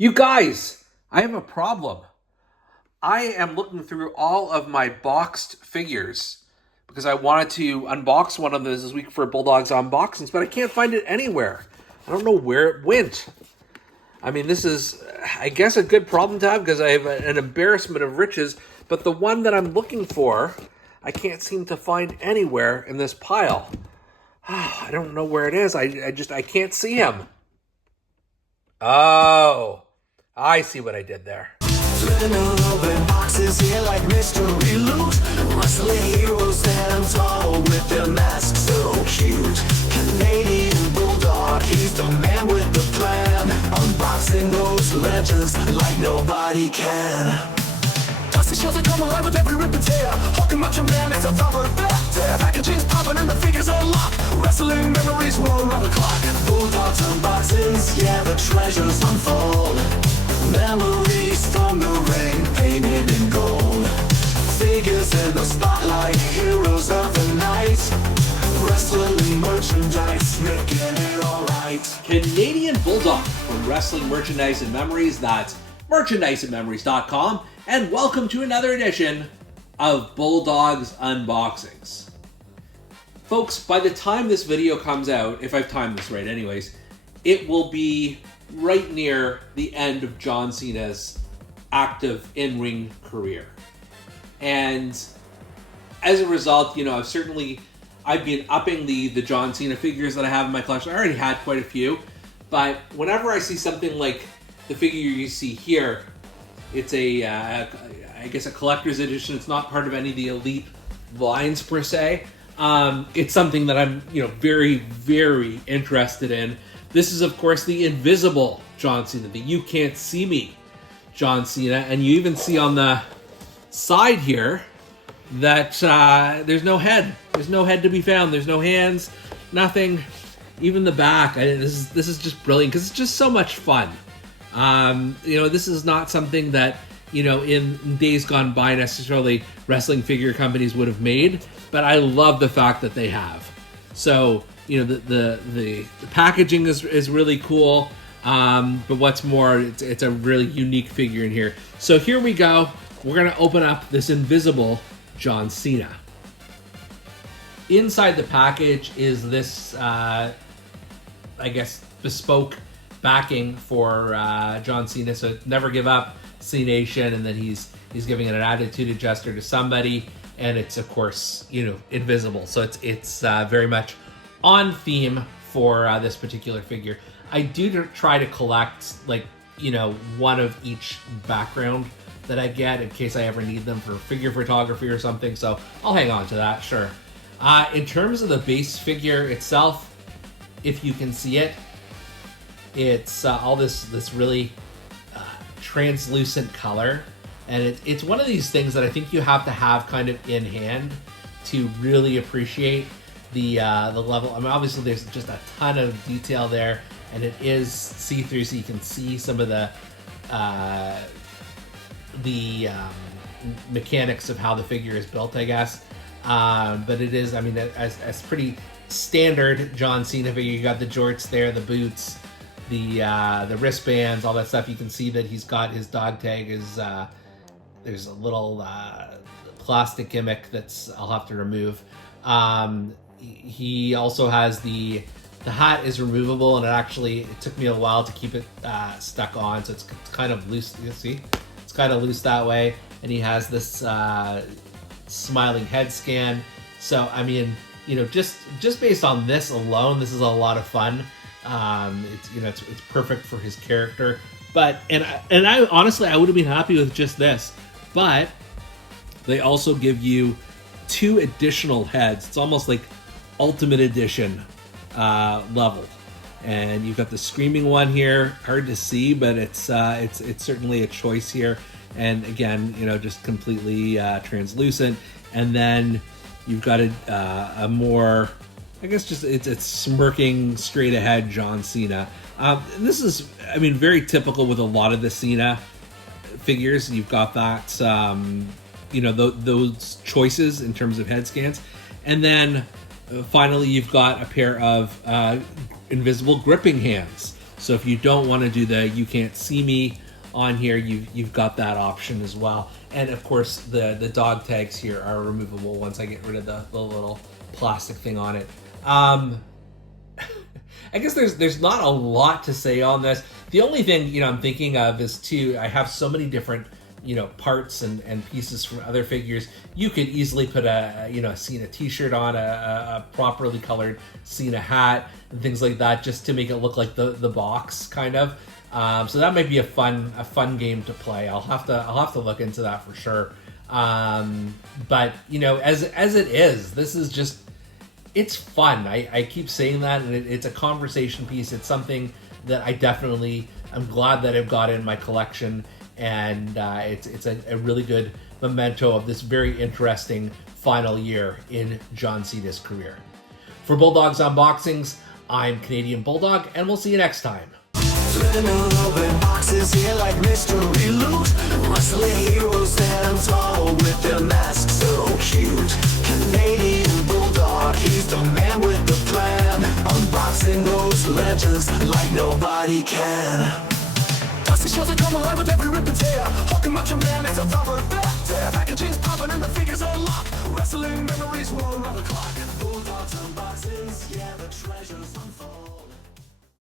You guys, I have a problem. I am looking through all of my boxed figures because I wanted to unbox one of those this week for Bulldog's unboxings, but I can't find it anywhere. I don't know where it went. I mean, this is, I guess, a good problem to have because I have an embarrassment of riches, but the one that I'm looking for, I can't seem to find anywhere in this pile. I don't know where it is. I can't see him. Oh, I see what I did there. Flipping open boxes here like mystery loot. Wrestling heroes stand tall with their masks so cute. Canadian Bulldog, he's the man with the plan. Unboxing those legends like nobody can. Dusty shells that come alive with every rip and tear. Hulk and Macho Man, it's a thorough there. Packaging's popping and the figures unlock. Wrestling memories roll around the clock. Bulldogs unboxings, yeah, the treasures unfold. Memories from the rain, painted in gold. Figures in the spotlight, heroes of the night. Wrestling merchandise, making it alright. Canadian Bulldog from Wrestling Merchandise and Memories. That's merchandiseandmemories.com. And welcome to another edition of Bulldog's Unboxings. Folks, by the time this video comes out, if I've timed this right anyways, it will be right near the end of John Cena's active in-ring career. And as a result, you know, I've been upping the John Cena figures that I have in my collection. I already had quite a few, but whenever I see something like the figure you see here, it's I guess a collector's edition. It's not part of any of the elite lines per se. It's something that I'm, very, very interested in. This is, of course, the invisible John Cena, the you can't see me John Cena. And you even see on the side here that there's no head. There's no head to be found. There's no hands, nothing. Even the back. This is just brilliant because it's just so much fun. This is not something that, in days gone by necessarily wrestling figure companies would have made, but I love the fact that they have. So, the packaging is really cool, but what's more, it's a really unique figure in here. So here we go. We're going to open up this invisible John Cena. Inside the package is this, bespoke backing for John Cena. So never give up, C Nation, and then he's giving an attitude adjuster to somebody, and it's of course invisible. So it's very much on theme for this particular figure. I do try to collect one of each background that I get in case I ever need them for figure photography or something. So I'll hang on to that, sure. In terms of the base figure itself, if you can see it, it's all this really translucent color, and it's one of these things that I think you have to have kind of in hand to really appreciate the level. I mean, obviously there's just a ton of detail there, and it is see-through, so you can see some of the mechanics of how the figure is built, I guess. But it is, as pretty standard John Cena figure. You got the jorts there, the boots, the wristbands, all that stuff. You can see that he's got his dog tag. There's a little plastic gimmick that's I'll have to remove. He also has the hat is removable, and it took me a while to keep it stuck on, so it's kind of loose. You see, it's kind of loose that way. And he has this smiling head scan. So just based on this alone, this is a lot of fun. It's perfect for his character. But I honestly I would have been happy with just this, but they also give you 2 additional heads. It's almost like Ultimate Edition level, and you've got the screaming one here. Hard to see, but it's certainly a choice here. And again, just completely translucent. And then you've got a more, I guess, just it's smirking straight ahead John Cena. This is, very typical with a lot of the Cena figures. You've got that, those choices in terms of head scans. And then finally, you've got a pair of invisible gripping hands. So if you don't want to do the you can't see me on here, you've got that option as well. And of course, the dog tags here are removable once I get rid of the little plastic thing on it. I guess there's not a lot to say on this. The only thing I'm thinking of is I have so many different parts and pieces from other figures. You could easily put a Cena t-shirt on, a properly colored Cena hat, and things like that, just to make it look like the box kind of. So that might be a fun game to play. I'll have to look into that for sure. But as it is, this is just, it's fun. I keep saying that, and it's a conversation piece. It's something that I'm glad that I've got in my collection, and it's a really good memento of this very interesting final year in John Cena's career. For Bulldog's Unboxings, I'm Canadian Bulldog, and we'll see you next time. Spinning open boxes here like mystery loot. Wrestling heroes stand tall with their masks so cute. Canadian Bulldog, he's the man with the plan. Unboxing those legends like nobody can. Dusty shows that come alive with every rip and tear. Hulking Macho Man is a proper bat. Packaging's popping and the figures unlock. Wrestling memories roll around the clock. Bulldogs unboxings, yeah, the treasures unfold.